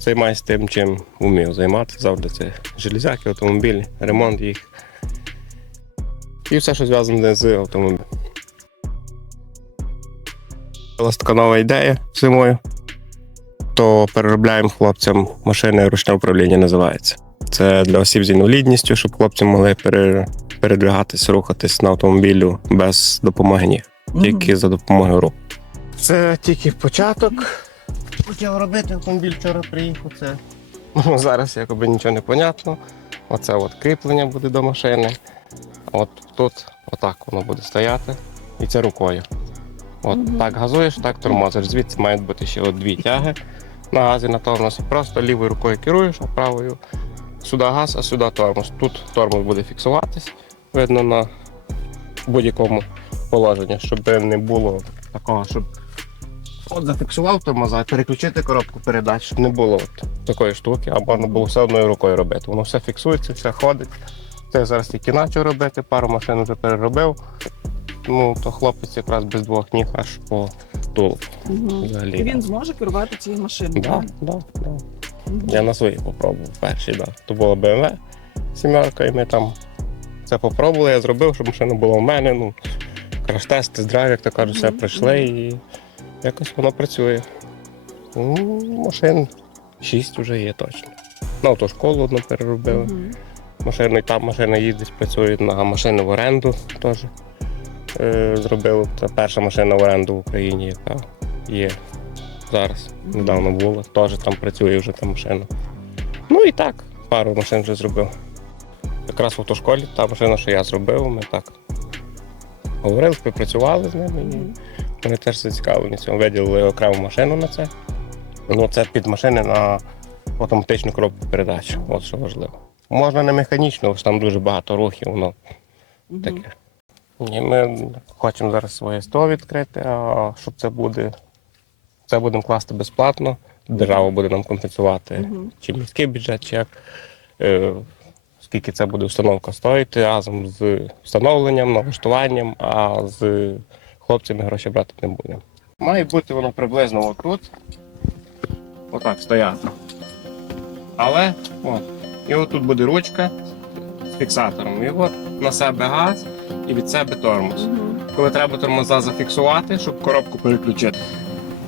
займаюся тим, чим вмів займатися. Завжди це железяки, автомобілі, ремонт їх. І все, що зв'язане з автомобілем. Була така нова ідея зимою, то переробляємо хлопцям машини ручне управління називається. Це для осіб з інвалідністю, щоб хлопці могли пере- передвигатись, рухатись на автомобілю без допомоги ніг, тільки за допомогою рук. Це тільки початок. Почав робити автомобіль вчора приїхав. Це ну, зараз якоби нічого не понятно. Оце от кріплення буде до машини. От тут отак воно буде стояти. І це рукою. От Мгм. так газуєш, так тормозиш. Звідси мають бути ще от дві тяги на газі на тормоз. Просто лівою рукою керуєш, а правою сюди газ, а сюди тормоз. Тут тормоз буде фіксуватись, видно на будь-якому положенні, щоб не було такого, щоб от зафіксував тормоза, переключити коробку передач, щоб не було от такої штуки, або не було все одною рукою робити. Воно все фіксується, все ходить. Це зараз тільки почав робити, пару машин вже переробив. Ну, то хлопець якраз без двох ніг аж по тулу. Мгм. Взагалі. І він зможе керувати цією машиною. Да, да, да. Мгм. Я на своїй попробував перший, да. То була BMW сімерка, і ми там це попробували, я зробив, щоб машина була в мене. Ну, краш-тест, тест-драйв, як то кажуть, все пройшли і якось воно працює. Ну, машин 6 вже є точно. На автошколу одну переробили. Мгм. Машину, і там машина їздить, працює на машини в оренду теж. Е, зробили. Це перша машина в оренду в Україні, яка є зараз. Мгм. Недавно була. Теж там працює вже та машина. Ну і так, пару машин вже зробив. Якраз в автошколі та машина, що я зробив, ми так говорили, співпрацювали з ними. І вони теж зацікавлені цьому. Виділили окрему машину на це. Ну, це під машини на автоматичну коробку передач. От що важливо. Можна не механічно, бо там дуже багато рухів, воно Мгм. таке. Ні, ми хочемо зараз своє СТО відкрити, а щоб це буде, це будемо класти безплатно. Держава буде нам компенсувати Мгм. чи міський бюджет, чи як. Е, скільки це буде установка стоїти разом з встановленням, налаштуванням, а з хлопцями гроші брати не будемо. Має бути воно приблизно отут. Отак стояти. Але от. І отут буде ручка з фіксатором. І от на себе газ і від себе тормоз. Коли треба тормоза зафіксувати, щоб коробку переключити.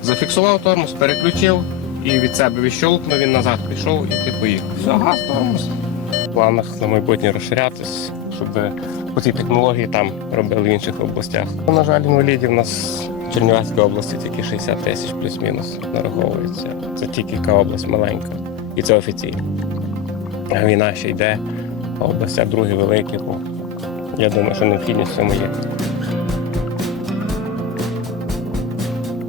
Зафіксував тормоз, переключив і від себе відщолкнув, він назад пішов і ти поїхав. Все, газ, тормоз. В планах на майбутнє розширятись, щоб по цій технології там робили в інших областях. На жаль, інвалідів у нас в Чернівецькій області тільки 60 тисяч плюс-мінус нараховується. Це тільки яка область маленька. І це офіційно. А війна ще йде, а областя другі великі, я думаю, що необхідність в цьому є.